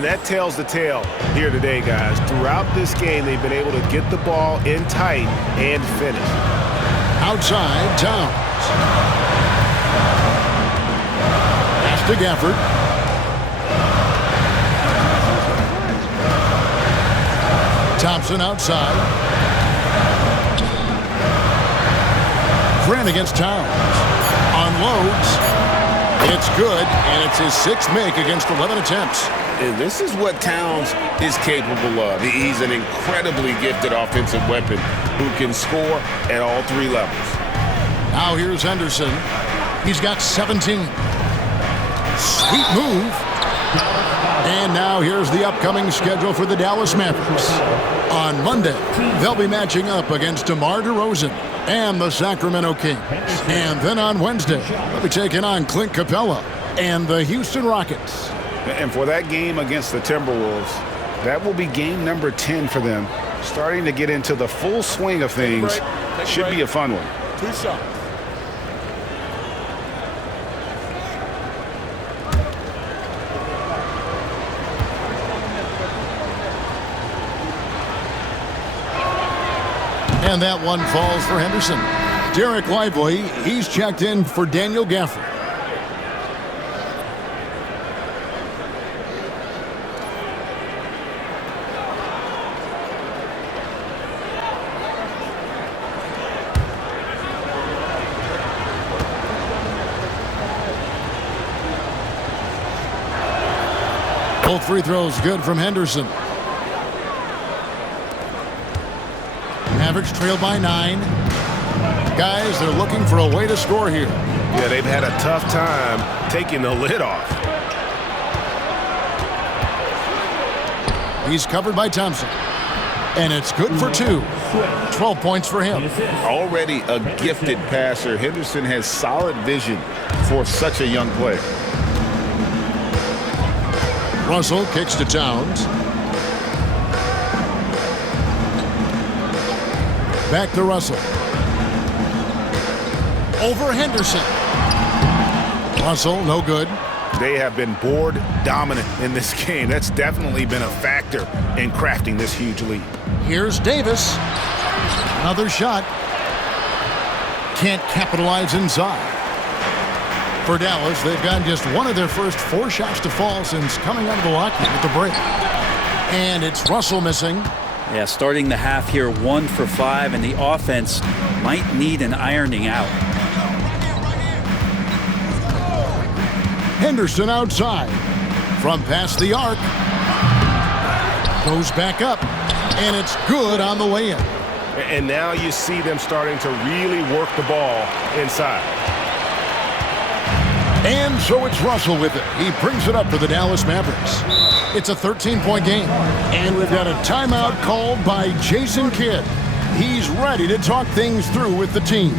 And that tells the tale here today, guys. Throughout this game, they've been able to get the ball in tight and finish. Outside, Towns. Pass to Gafford. Thompson outside. Grant against Towns. Unloads. It's good, and it's his sixth make against 11 attempts. And this is what Towns is capable of. He's an incredibly gifted offensive weapon who can score at all three levels. Now here's Henderson. He's got 17. Sweet move. And now here's the upcoming schedule for the Dallas Mavericks. On Monday, they'll be matching up against DeMar DeRozan and the Sacramento Kings. And then on Wednesday, they'll be taking on Clint Capella and the Houston Rockets. And for that game against the Timberwolves, that will be game number 10 for them. Starting to get into the full swing of things. Should be a fun one. 2 shots. And that one falls for Henderson. Derek Lively, he's checked in for Daniel Gafford. Both free throws good from Henderson. Mavericks trail by 9. Guys, they're looking for a way to score here. Yeah, they've had a tough time taking the lid off. He's covered by Thompson. And it's good for 2. 12 points for him. Already a gifted passer, Henderson has solid vision for such a young player. Russell kicks to Towns. Back to Russell. Over Henderson. Russell, no good. They have been board dominant in this game. That's definitely been a factor in crafting this huge lead. Here's Davis. Another shot. Can't capitalize inside. For Dallas, they've gotten just one of their first 4 shots to fall since coming out of the lock at the break. And it's Russell missing. Yeah, starting the half here 1 for 5, and the offense might need an ironing out. Henderson outside. From past the arc. Goes back up. And it's good on the way in. And now you see them starting to really work the ball inside. And so it's Russell with it. He brings it up for the Dallas Mavericks. It's a 13-point game. And we've got a timeout called by Jason Kidd. He's ready to talk things through with the team.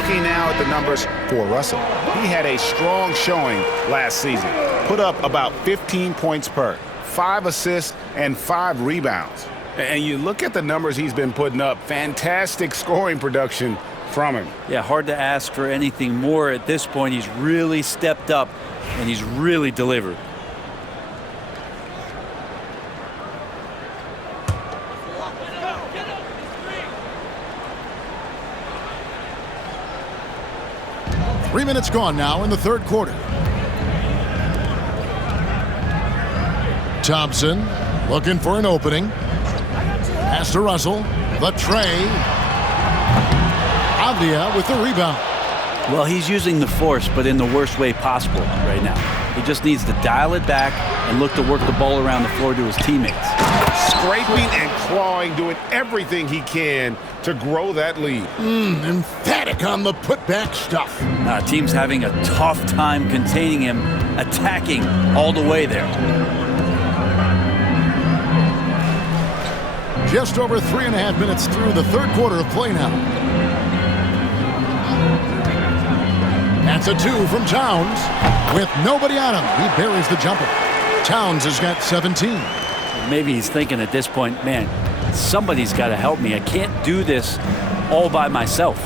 Looking now at the numbers for Russell. He had a strong showing last season. Put up about 15 points per, 5 assists, and 5 rebounds. And you look at the numbers he's been putting up, fantastic scoring production from him. Yeah, hard to ask for anything more at this point. He's really stepped up, and he's really delivered. Three minutes gone now in the third quarter. Thompson looking for an opening. Pass to Russell. The tray. Avdia with the rebound. Well, he's using the force, but in the worst way possible right now. He just needs to dial it back and look to work the ball around the floor to his teammates. Scraping and clawing, doing everything he can to grow that lead. Emphatic on the putback stuff. Team's having a tough time containing him, attacking all the way there. Just over 3.5 minutes through the third quarter of play now. That's a 2 from Towns. With nobody on him, he buries the jumper. Towns has got 17. Maybe he's thinking at this point, man, somebody's got to help me. I can't do this all by myself.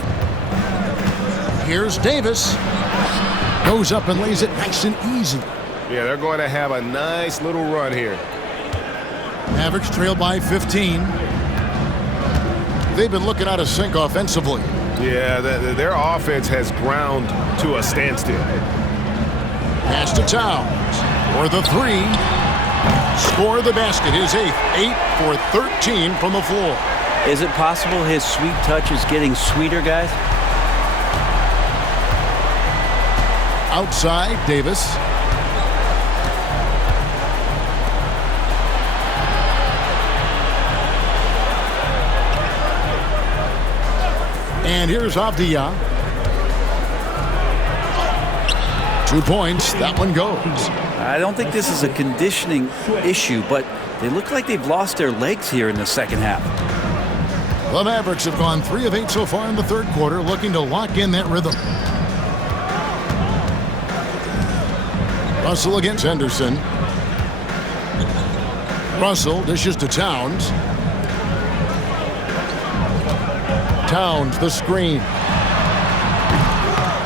Here's Davis. Goes up and lays it nice and easy. Yeah, they're going to have a nice little run here. Mavericks trail by 15. They've been looking out of sync offensively. Yeah, their offense has ground to a standstill. Pass to Towns for the 3. Score the basket, his 8th. 8 for 13 from the floor. Is it possible his sweet touch is getting sweeter, guys? Outside, Davis. And here's Avdia. 2 points. That one goes. I don't think this is a conditioning issue, but they look like they've lost their legs here in the second half. The Mavericks have gone 3 of 8 so far in the third quarter, looking to lock in that rhythm. Russell against Henderson. Russell dishes to Towns. Towns, the screen.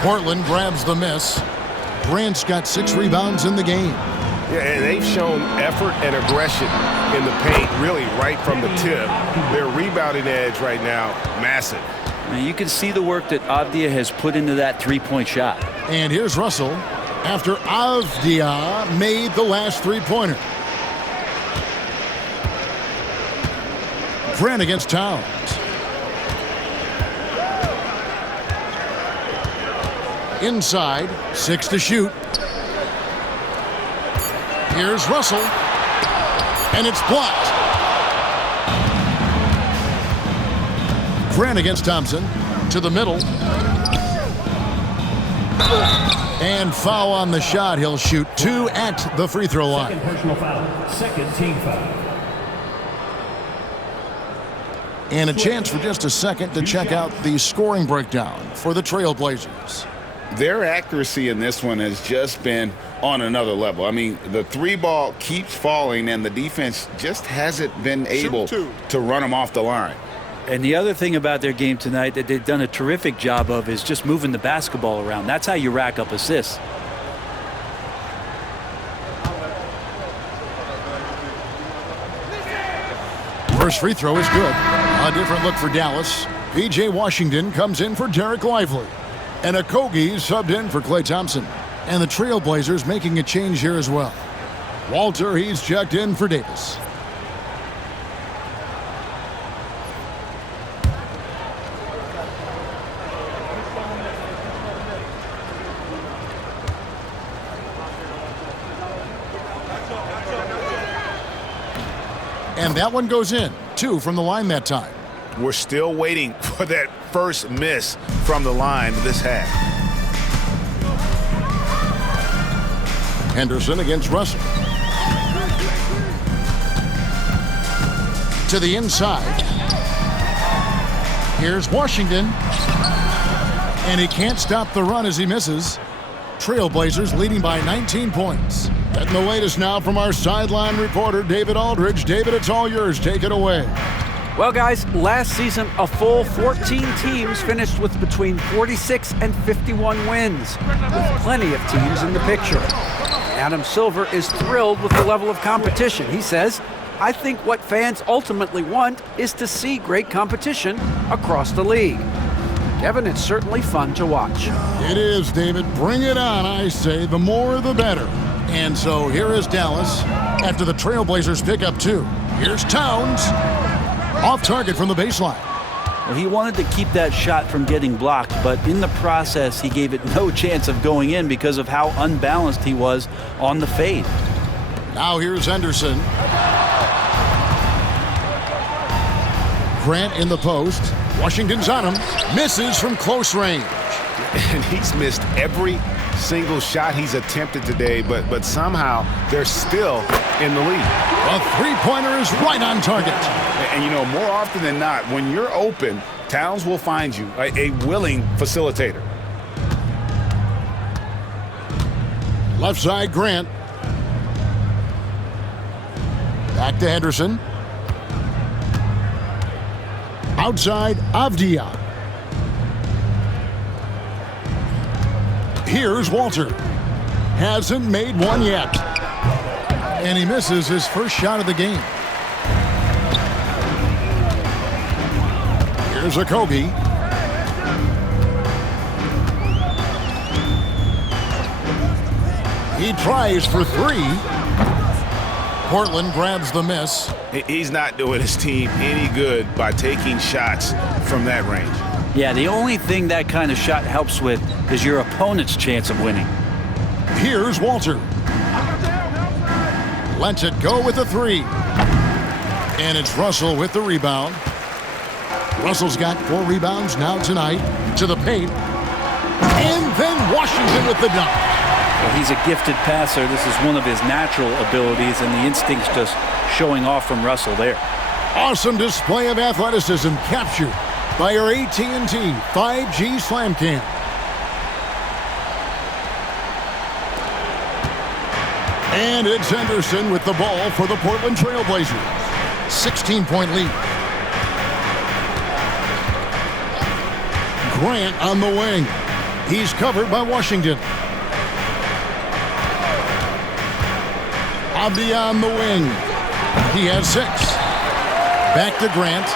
Portland grabs the miss. Grant's got 6 rebounds in the game. Yeah, and they've shown effort and aggression in the paint, really right from the tip. Their rebounding edge right now, massive. And you can see the work that Avdia has put into that three-point shot. And here's Russell after Avdia made the last three-pointer. Grant against Towns. Inside, 6 to shoot. Here's Russell. And it's blocked. Grant against Thompson. To the middle. And foul on the shot. He'll shoot 2 at the free throw line. Second personal foul. Second team foul. And a chance for just a second to check out the scoring breakdown for the TrailBlazers. Their accuracy in this one has just been on another level. I mean, the 3 ball keeps falling, and the defense just hasn't been able to run them off the line. And the other thing about their game tonight that they've done a terrific job of is just moving the basketball around. That's how you rack up assists. First free throw is good. A different look for Dallas. P.J. Washington comes in for Derek Lively. And Okogie subbed in for Klay Thompson. And the TrailBlazers making a change here as well. Walter, he's checked in for Davis. And that one goes in. 2 from the line that time. We're still waiting for that first miss from the line this half. Henderson against Russell. To the inside. Here's Washington. And he can't stop the run as he misses. TrailBlazers leading by 19 points. Getting the latest now from our sideline reporter, David Aldridge. David, it's all yours. Take it away. Well, guys, last season, a full 14 teams finished with between 46 and 51 wins, with plenty of teams in the picture. Adam Silver is thrilled with the level of competition. He says, "I think what fans ultimately want is to see great competition across the league." Kevin, it's certainly fun to watch. It is, David. Bring it on, I say. The more, the better. And so here is Dallas after the TrailBlazers pick up 2. Here's Towns. Off target from the baseline. Well, he wanted to keep that shot from getting blocked, but in the process, he gave it no chance of going in because of how unbalanced he was on the fade. Now here's Henderson. Grant in the post. Washington's on him. Misses from close range. And he's missed every single shot he's attempted today, but somehow they're still in the lead. A three-pointer is right on target. And you know, more often than not, when you're open, Towns will find you a willing facilitator. Left side, Grant. Back to Henderson. Outside, Avdia. Here's Walter. Hasn't made one yet. And he misses his first shot of the game. Here's Okogie. He tries for 3. Portland grabs the miss. He's not doing his team any good by taking shots from that range. Yeah, the only thing that kind of shot helps with is your opponent's chance of winning. Here's Walter. Lets it go with a 3. And it's Russell with the rebound. Russell's got 4 rebounds now tonight. To the paint. And then Washington with the dunk. Well, he's a gifted passer. This is one of his natural abilities, and the instinct's just showing off from Russell there. Awesome display of athleticism captured by our AT&T 5G Slam Cam. And it's Henderson with the ball for the Portland TrailBlazers. 16-point lead. Grant on the wing. He's covered by Washington. Avdia on the wing. He has 6. Back to Grant.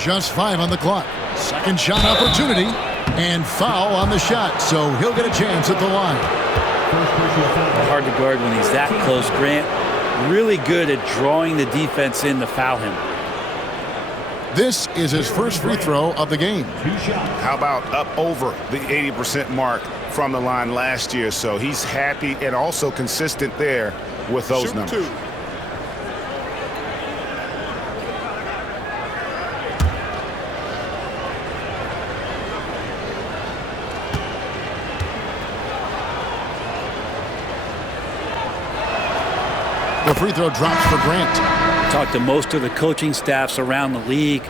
Just 5 on the clock. Second shot opportunity. And foul on the shot, so he'll get a chance at the line. Hard to guard when he's that close. Grant really good at drawing the defense in to foul him. This is his first free throw of the game. How about up over the 80% mark from the line last year? So he's happy and also consistent there with those numbers. 2. The free throw drops for Grant. Talk to most of the coaching staffs around the league.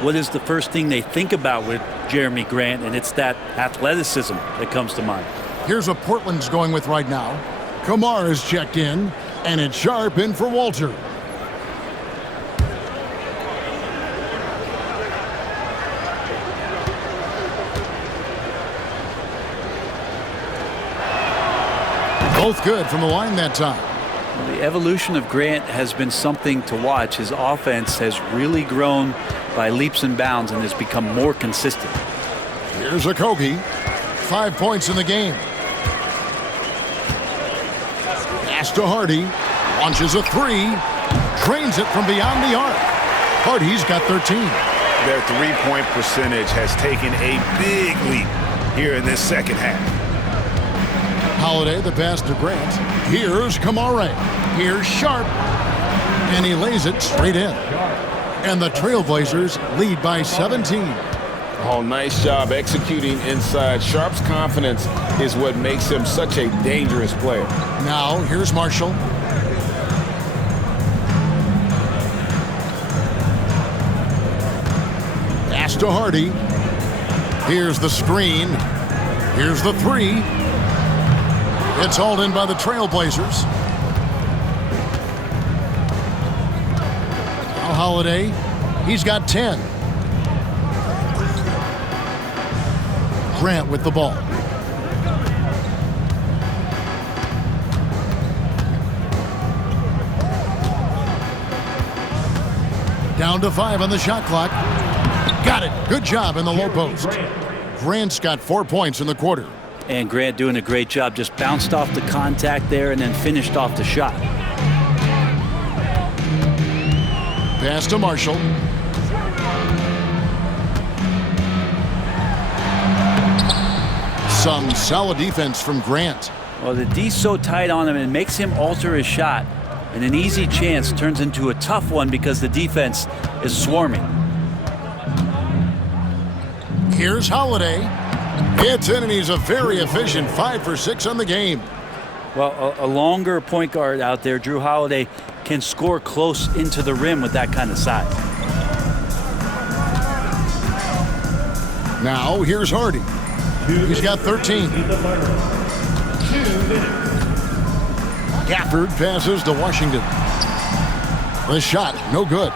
What is the first thing they think about with Jeremy Grant? And it's that athleticism that comes to mind. Here's what Portland's going with right now. Kamar is checked in, and it's Sharp in for Walter. Both good from the line that time. The evolution of Grant has been something to watch. His offense has really grown by leaps and bounds and has become more consistent. Here's Okogie. 5 points in the game. Pass to Hardy. Launches a 3. Drains it from beyond the arc. Hardy's got 13. Their three-point percentage has taken a big leap here in this second half. Holiday, the pass to Grant. Here's Kamare. Here's Sharp. And he lays it straight in. And the TrailBlazers lead by 17. Oh, nice job executing inside. Sharp's confidence is what makes him such a dangerous player. Now, here's Marshall. Pass to Hardy. Here's the screen. Here's the three. It's hauled in by the TrailBlazers. Now Holiday. He's got 10. Grant with the ball. Down to 5 on the shot clock. Got it. Good job in the low post. Grant's got 4 points in the quarter. And Grant doing a great job. Just bounced off the contact there and then finished off the shot. Pass to Marshall. Some solid defense from Grant. Well, the D's so tight on him, it makes him alter his shot. And an easy chance turns into a tough one because the defense is swarming. Here's Holiday. Hits in, and he's a very efficient 5 for 6 on the game. Well, a longer point guard out there, Drew Holiday, can score close into the rim with that kind of size. Now, here's Hardy. He's got 13. Gafford passes to Washington. The shot, no good.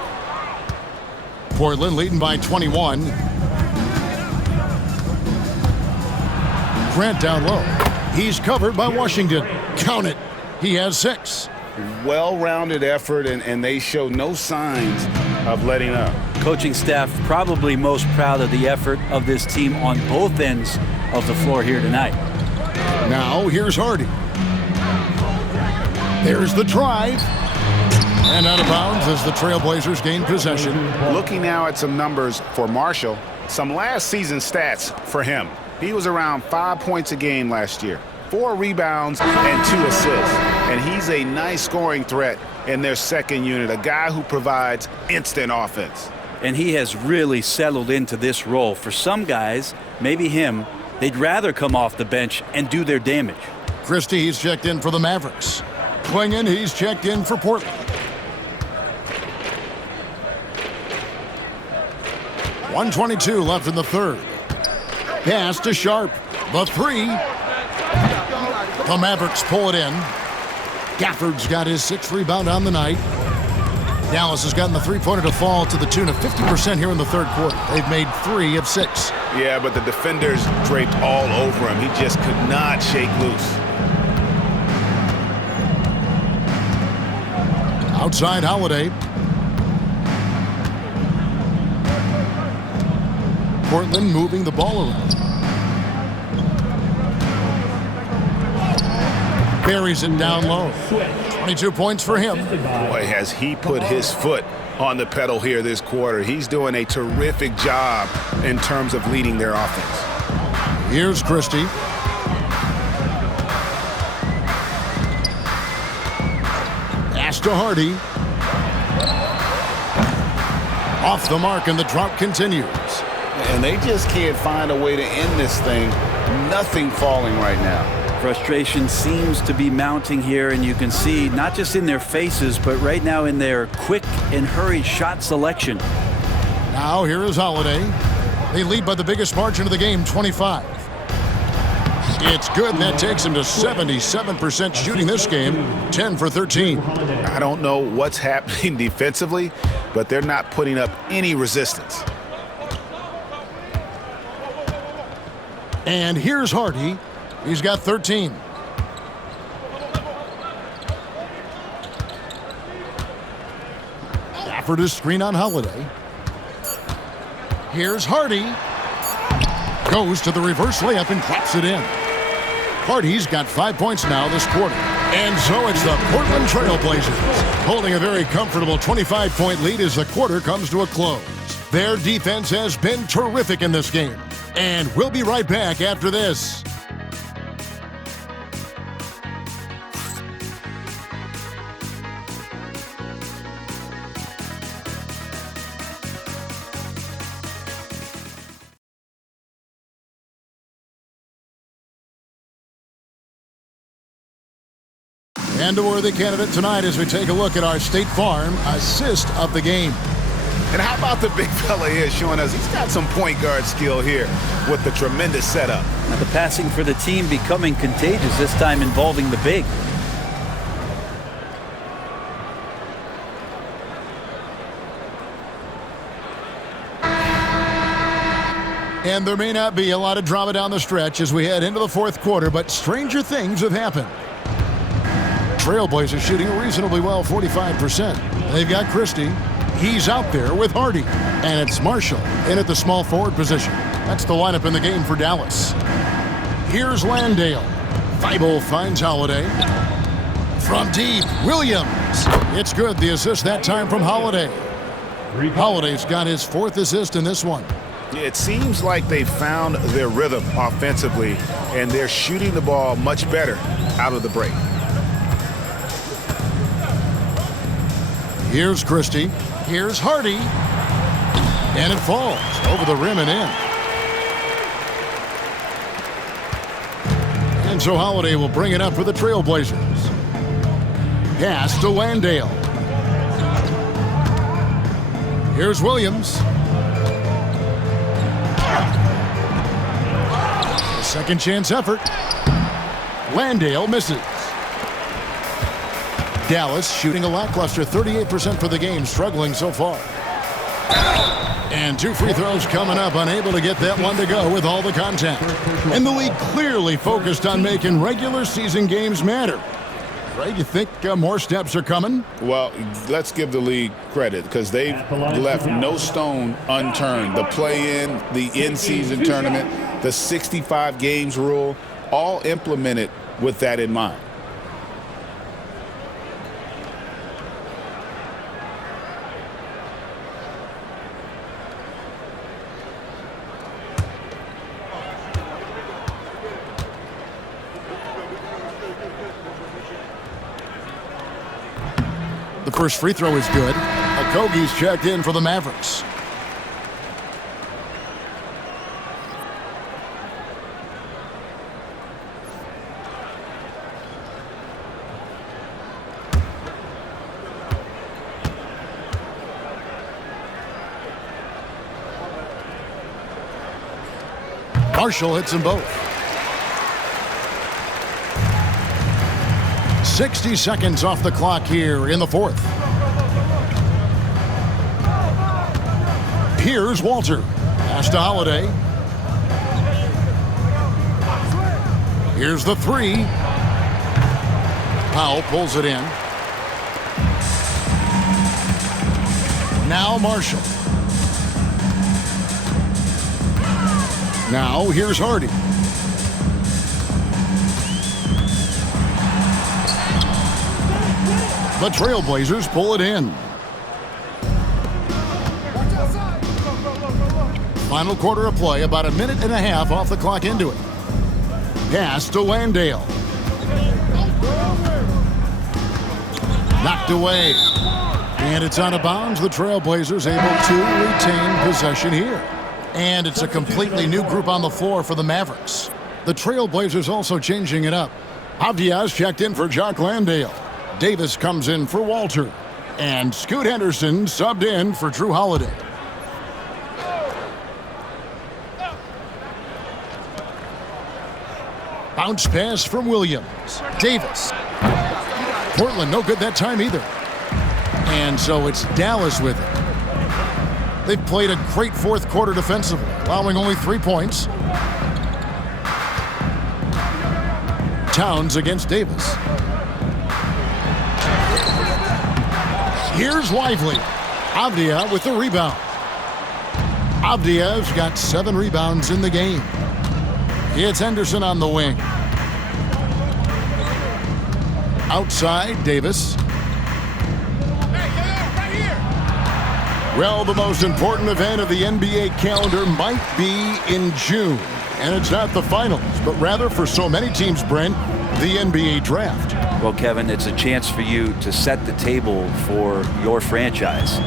Portland leading by 21. Grant down low. He's covered by Washington. Count it. He has 6. Well-rounded effort, and they show no signs of letting up. Coaching staff probably most proud of the effort of this team on both ends of the floor here tonight. Now here's Hardy. There's the drive. And out of bounds as the TrailBlazers gain possession. Looking now at some numbers for Marshall, some last season stats for him. He was around 5 points a game last year, 4 rebounds and 2 assists. And he's a nice scoring threat in their second unit, a guy who provides instant offense. And he has really settled into this role. For some guys, maybe him, they'd rather come off the bench and do their damage. Christie, he's checked in for the Mavericks. Klingon, he's checked in for Portland. .122 left in the third. Pass to Sharp. The 3. The Mavericks pull it in. Gafford's got his 6th rebound on the night. Dallas has gotten the three-pointer to fall to the tune of 50% here in the third quarter. They've made 3 of 6. Yeah, but the defenders draped all over him. He just could not shake loose. Outside Holiday. Portland moving the ball around. Buries it down low. 22 points for him. Boy, has he put his foot on the pedal here this quarter. He's doing a terrific job in terms of leading their offense. Here's Christie. Pass to Hardy. Off the mark, and the drought continues. And they just can't find a way to end this thing. Nothing falling right now. Frustration seems to be mounting here, and you can see not just in their faces, but right now in their quick and hurried shot selection. Now here is Holiday. They lead by the biggest margin of the game, 25. It's good, and that takes him to 77% shooting this game, 10 for 13. I don't know what's happening defensively, but they're not putting up any resistance. And here's Hardy. He's got 13. Stafford is screen on Holiday. Here's Hardy. Goes to the reverse layup and claps it in. Hardy's got 5 points now this quarter. And so it's the Portland TrailBlazers holding a very comfortable 25-point lead as the quarter comes to a close. Their defense has been terrific in this game. And we'll be right back after this. And a worthy candidate tonight as we take a look at our State Farm assist of the game. And how about the big fella here showing us he's got some point guard skill here with the tremendous setup. Now the passing for the team becoming contagious, this time involving the big. And there may not be a lot of drama down the stretch as we head into the fourth quarter, but stranger things have happened. TrailBlazers shooting reasonably well, 45%. They've got Christie. He's out there with Hardy. And it's Marshall in at the small forward position. That's the lineup in the game for Dallas. Here's Landale. Thibault finds Holiday. From deep, Williams. It's good, the assist that time from Holiday. Holiday's got his fourth assist in this one. It seems like they found their rhythm offensively, and they're shooting the ball much better out of the break. Here's Christie. Here's Hardy. And it falls over the rim and in. And so Holiday will bring it up for the TrailBlazers. Pass to Landale. Here's Williams. Second chance effort. Landale misses. Dallas shooting a lackluster 38% for the game, struggling so far. And two free throws coming up, unable to get that one to go with all the contact. And the league clearly focused on making regular season games matter. Right, you think more steps are coming? Well, let's give the league credit because they've left no stone unturned. The play-in, the in-season tournament, the 65 games rule, all implemented with that in mind. The first free throw is good. Okogie's checked in for the Mavericks. Marshall hits them both. 60 seconds off the clock here in the fourth. Here's Walter. Pass to Holiday. Here's the three. Powell pulls it in. Now Marshall. Now here's Hardy. The TrailBlazers pull it in. Final quarter of play, about a minute and a half off the clock into it. Pass to Landale. Knocked away. And it's out of bounds. The TrailBlazers able to retain possession here. And it's a completely new group on the floor for the Mavericks. The TrailBlazers also changing it up. Avdia's checked in for Jock Landale. Davis comes in for Walter. And Scoot Henderson subbed in for Drew Holiday. Bounce pass from Williams. Davis. Portland no good that time either. And so it's Dallas with it. They've played a great fourth quarter defensively, allowing only 3 points. Towns against Davis. Here's Lively. Avdia with the rebound. Avdia's got 7 rebounds in the game. It's Henderson on the wing. Outside, Davis. Well, the most important event of the NBA calendar might be in June. And it's not the finals, but rather for so many teams, Brent, the NBA draft. Well, Kevin, it's a chance for you to set the table for your franchise.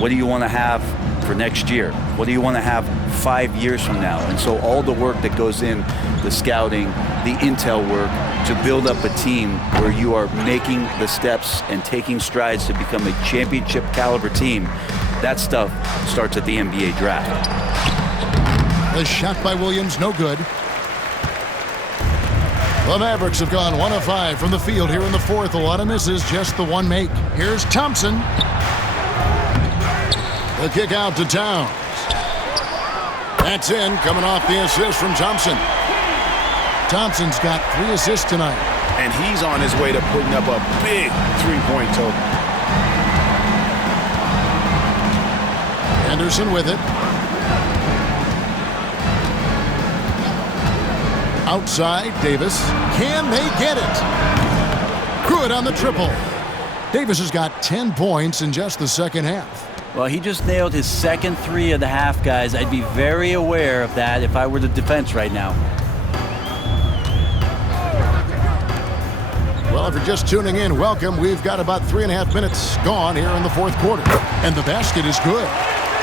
What do you want to have for next year? What do you want to have 5 years from now? And so all the work that goes in, the scouting, the intel work, to build up a team where you are making the steps and taking strides to become a championship caliber team, That stuff starts at the NBA draft. The shot by Williams, no good. The Mavericks have gone 1 of 5 from the field here in the fourth. A lot of misses, just the one make. Here's Thompson. The kick out to Towns. That's in, coming off the assist from Thompson. Thompson's got 3 assists tonight. And he's on his way to putting up a big three-point total. Anderson with it. Outside, Davis. Can they get it? Good on the triple. Davis has got 10 points in just the second half. Well, he just nailed his second 3 of the half, guys. I'd be very aware of that if I were the defense right now. Well, if you're just tuning in, welcome. We've got about 3.5 minutes gone here in the fourth quarter. And the basket is good.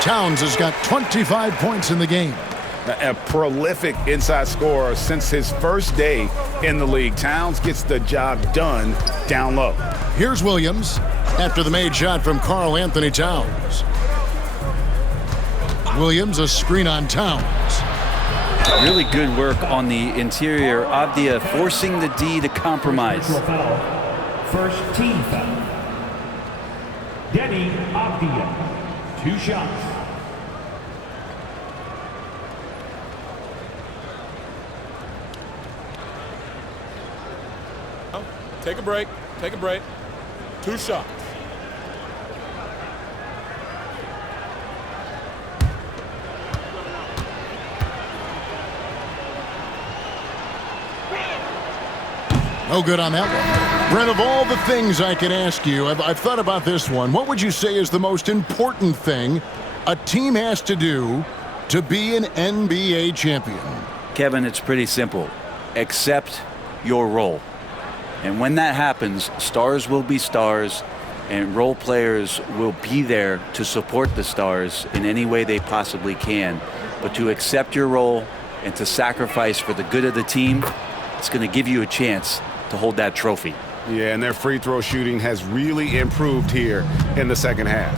Towns has got 25 points in the game. A prolific inside scorer since his first day in the league. Towns gets the job done down low. Here's Williams after the made shot from Karl Anthony Towns. Williams, a screen on Towns. Really good work on the interior. Avdia forcing the D to compromise. First team foul. Denny Avdia. 2 shots. Take a break. Take a break. 2 shots. No good on that one. Brent, of all the things I could ask you, I've thought about this one. What would you say is the most important thing a team has to do to be an NBA champion? Kevin, it's pretty simple. Accept your role. And when that happens, stars will be stars, and role players will be there to support the stars in any way they possibly can. But to accept your role and to sacrifice for the good of the team, it's going to give you a chance to hold that trophy. Yeah, and their free throw shooting has really improved here in the second half.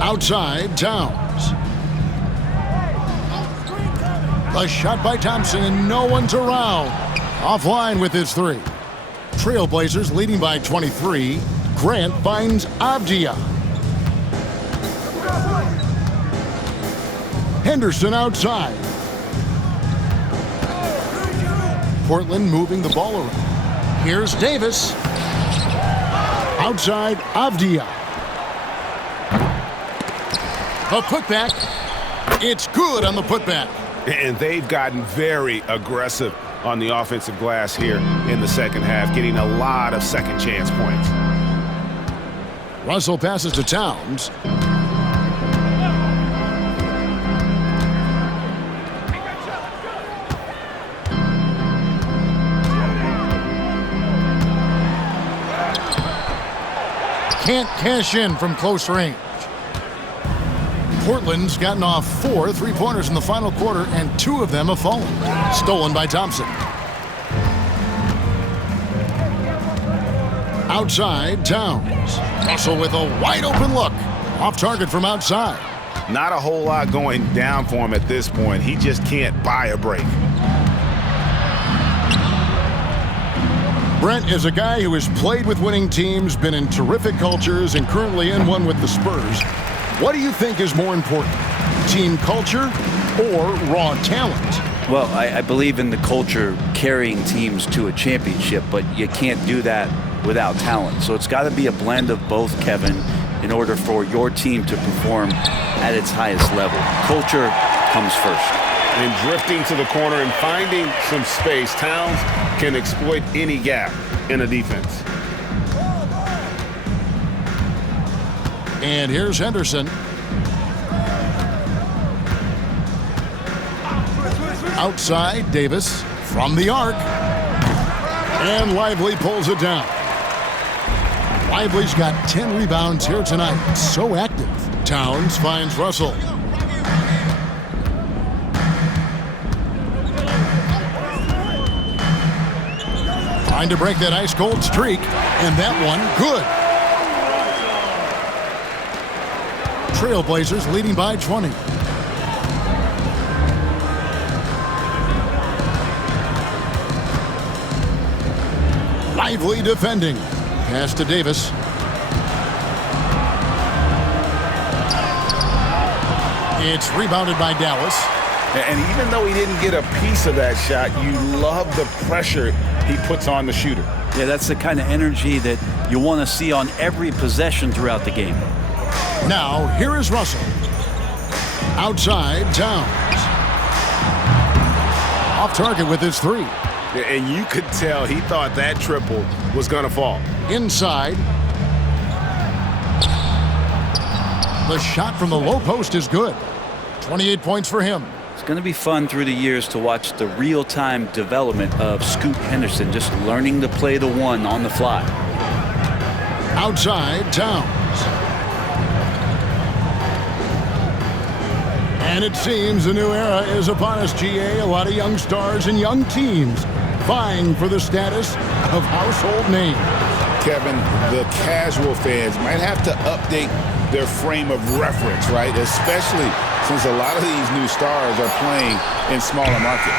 Outside, Towns. A shot by Thompson, and no one's around. Offline with his 3. TrailBlazers leading by 23. Grant finds Avdia. Henderson outside. Portland moving the ball around. Here's Davis. Outside, Avdia. A putback. It's good on the putback. And they've gotten very aggressive on the offensive glass here in the second half, getting a lot of second chance points. Russell passes to Towns. Can't cash in from close range. Portland's gotten off 4 3-pointers in the final quarter, and 2 of them have fallen. Stolen by Thompson. Outside, Towns. Russell with a wide-open look. Off target from outside. Not a whole lot going down for him at this point. He just can't buy a break. Brent is a guy who has played with winning teams, been in terrific cultures, and currently in one with the Spurs. What do you think is more important, team culture or raw talent? Well, I believe in the culture carrying teams to a championship, but you can't do that without talent. So it's got to be a blend of both, Kevin, in order for your team to perform at its highest level. Culture comes first. And drifting to the corner and finding some space, Towns can exploit any gap in a defense. And here's Henderson. Outside, Davis from the arc. And Lively pulls it down. Lively's got 10 rebounds here tonight. So active. Towns finds Russell. Trying to break that ice-cold streak. And that one, good. TrailBlazers leading by 20. Lively defending. Pass to Davis. It's rebounded by Dallas. And even though he didn't get a piece of that shot, you love the pressure he puts on the shooter. Yeah, that's the kind of energy that you want to see on every possession throughout the game. Now, here is Russell. Outside, Towns. Off target with his three. And you could tell he thought that triple was going to fall. Inside. The shot from the low post is good. 28 points for him. It's going to be fun through the years to watch the real-time development of Scoot Henderson, just learning to play the one on the fly. Outside, Towns. And it seems a new era is upon us, GA. A lot of young stars and young teams vying for the status of household names. Kevin, the casual fans might have to update their frame of reference, right? Especially since a lot of these new stars are playing in smaller markets.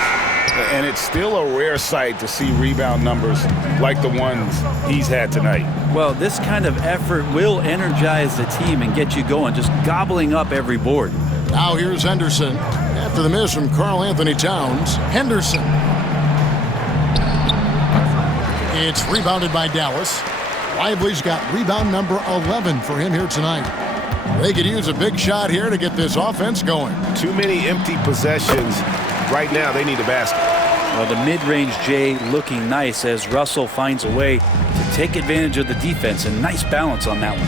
And it's still a rare sight to see rebound numbers like the ones he's had tonight. Well, this kind of effort will energize the team and get you going, just gobbling up every board. Now here's Henderson. After the miss from Karl Anthony Towns, Henderson. It's rebounded by Dallas. Lively's got rebound number 11 for him here tonight. They could use a big shot here to get this offense going. Too many empty possessions. Right now, they need a basket. Well, the mid-range J looking nice as Russell finds a way to take advantage of the defense, and nice balance on that one.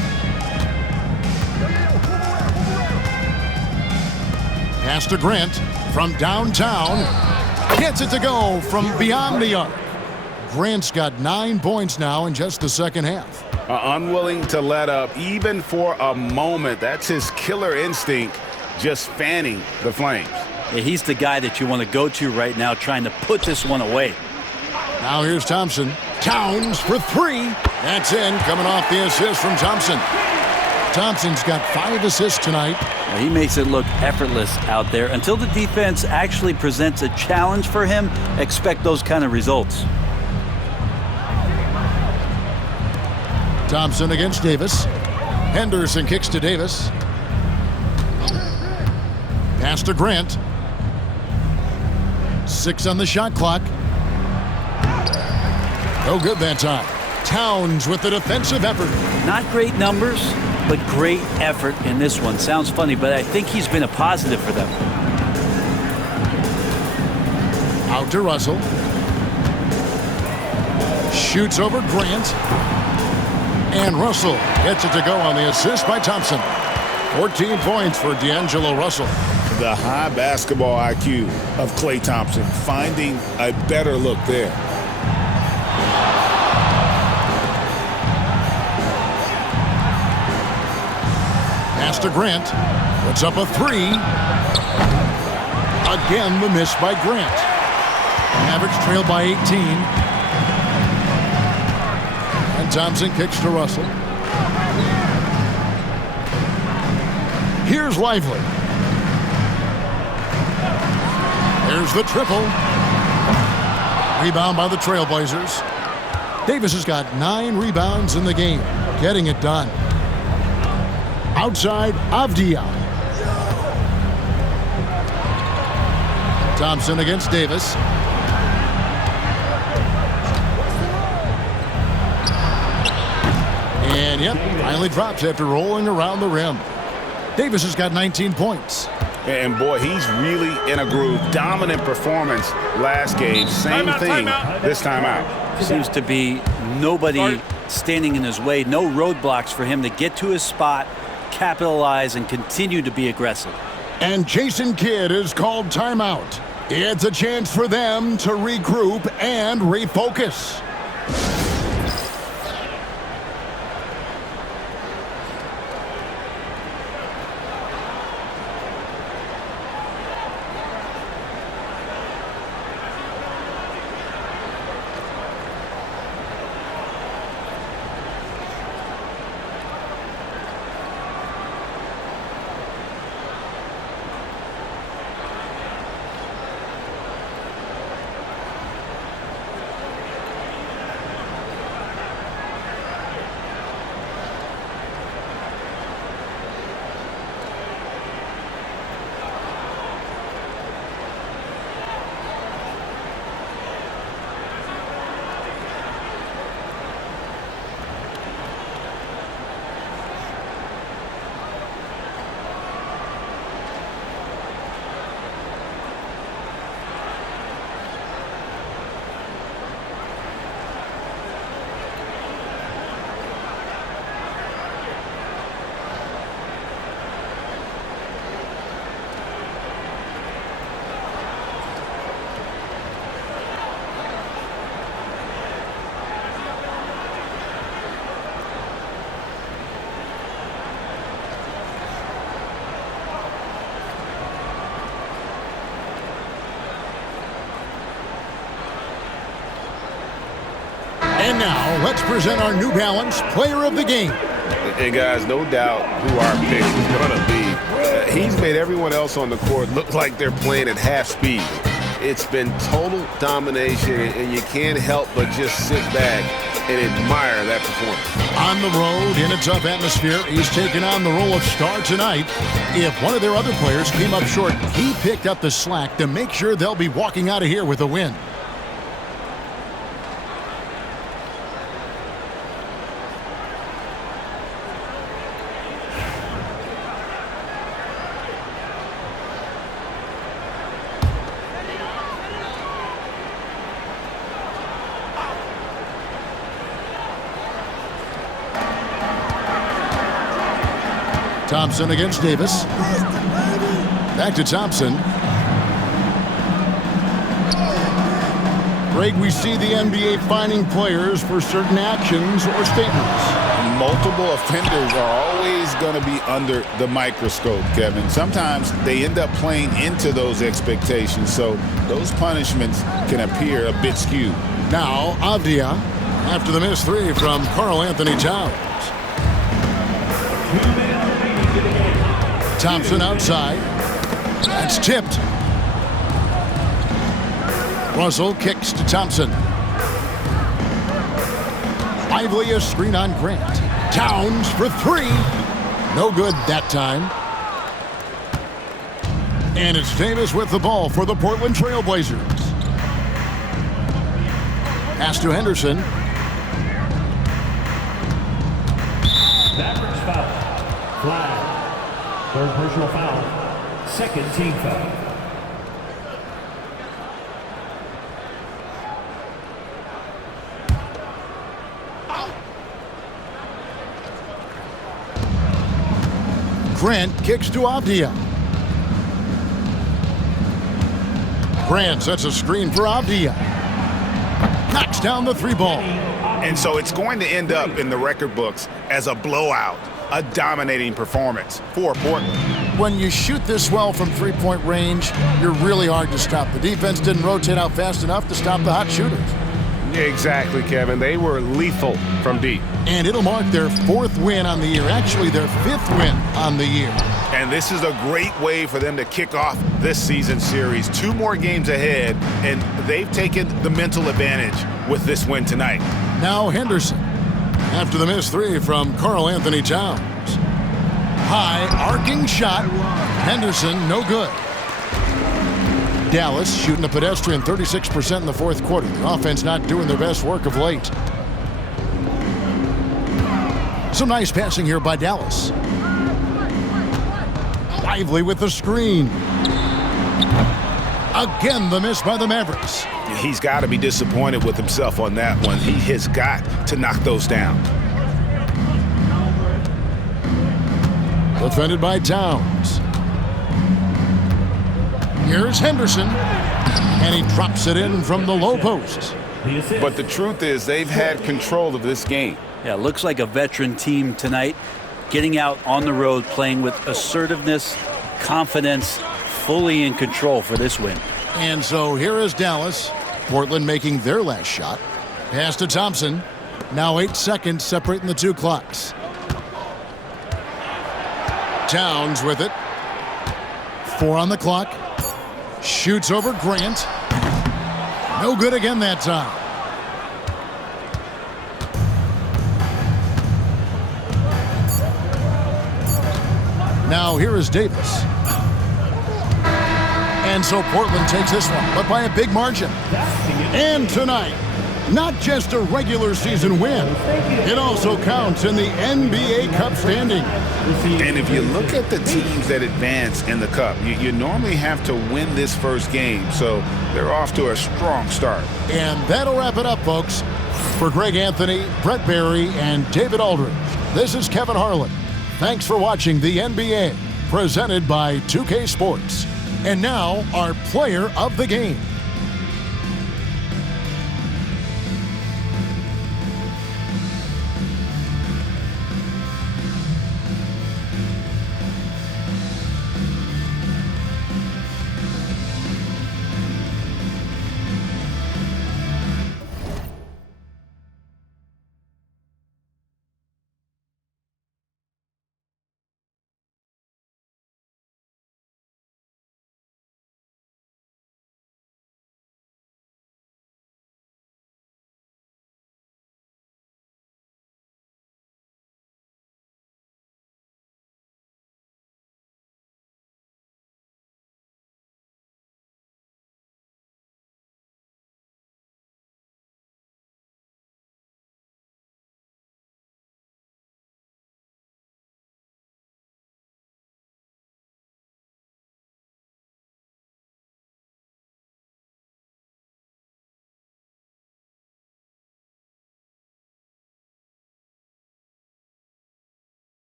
Pass to Grant from downtown. Gets it to go from beyond the arc. Grant's got 9 points now in just the second half. Unwilling to let up even for a moment. That's his killer instinct, just fanning the flames. Yeah, he's the guy that you want to go to right now, trying to put this one away. Now here's Thompson. Towns for three. That's in, coming off the assist from Thompson. Thompson's got 5 assists tonight. Well, he makes it look effortless out there. Until the defense actually presents a challenge for him, expect those kind of results. Thompson against Davis. Henderson kicks to Davis. Pass to Grant. 6 on the shot clock. No good that time. Towns with the defensive effort. Not great numbers, but great effort in this one. Sounds funny, but I think he's been a positive for them. Out to Russell. Shoots over Grant. And Russell gets it to go on the assist by Thompson. 14 points for D'Angelo Russell. The high basketball IQ of Klay Thompson, finding a better look there. Pass to Grant. Puts up a three. Again, the miss by Grant. Mavericks trail by 18. And Thompson kicks to Russell. Here's Lively. There's the triple. Rebound by the TrailBlazers. Davis has got 9 rebounds in the game, getting it done. Outside, Avdia. Thompson against Davis. And yep, finally drops after rolling around the rim. Davis has got 19 points. And boy, he's really in a groove. Dominant performance last game. Same thing this time out. Seems to be nobody standing in his way. No roadblocks for him to get to his spot, capitalize, and continue to be aggressive. And Jason Kidd is called timeout. It's a chance for them to regroup and refocus. And now, let's present our New Balance Player of the Game. And guys, no doubt who our pick is going to be. He's made everyone else on the court look like they're playing at half speed. It's been total domination, and you can't help but just sit back and admire that performance. On the road, in a tough atmosphere, he's taken on the role of star tonight. If one of their other players came up short, he picked up the slack to make sure they'll be walking out of here with a win. Thompson against Davis. Back to Thompson. Greg, we see the NBA fining players for certain actions or statements. Multiple offenders are always going to be under the microscope, Kevin. Sometimes they end up playing into those expectations, so those punishments can appear a bit skewed. Now, Avdia, after the missed three from Karl Anthony Towns. Thompson outside. That's tipped. Russell kicks to Thompson. Lively a screen on Grant. Towns for three. No good that time. And it's Davis with the ball for the Portland TrailBlazers. Pass to Henderson. Mavericks foul. Flag. Third personal foul. Second team foul. Grant kicks to Avdia. Grant sets a screen for Avdia. Knocks down the three ball. And so it's going to end up in the record books as a blowout, a dominating performance for Portland. When you shoot this well from three-point range, you're really hard to stop. The defense didn't rotate out fast enough to stop the hot shooters. Exactly, Kevin. They were lethal from deep. And it'll mark their fourth win on the year, actually their fifth win on the year. And this is a great way for them to kick off this season series. 2 more games ahead, and they've taken the mental advantage with this win tonight. Now Henderson, after the missed three from Karl Anthony Towns. High arcing shot. Henderson, no good. Dallas shooting a pedestrian 36% in the fourth quarter. The offense not doing their best work of late. Some nice passing here by Dallas. Lively with the screen. Again, the miss by the Mavericks. He's got to be disappointed with himself on that one. He has got to knock those down. Defended by Towns. Here's Henderson. And he drops it in from the low post. But the truth is they've had control of this game. Yeah, looks like a veteran team tonight. Getting out on the road, playing with assertiveness, confidence, fully in control for this win. And so here is Dallas. Portland making their last shot. Pass to Thompson. Now 8 seconds separating the two clocks. Towns with it. 4 on the clock. Shoots over Grant. No good again that time. Now here is Davis. And so Portland takes this one, but by a big margin. And tonight, not just a regular season win, it also counts in the NBA Cup standing. And if you look at the teams that advance in the Cup, you normally have to win this first game, so they're off to a strong start. And that'll wrap it up, folks. For Greg Anthony, Brett Barry, and David Aldridge, this is Kevin Harlan. Thanks for watching the NBA, presented by 2K Sports. And now, our player of the game.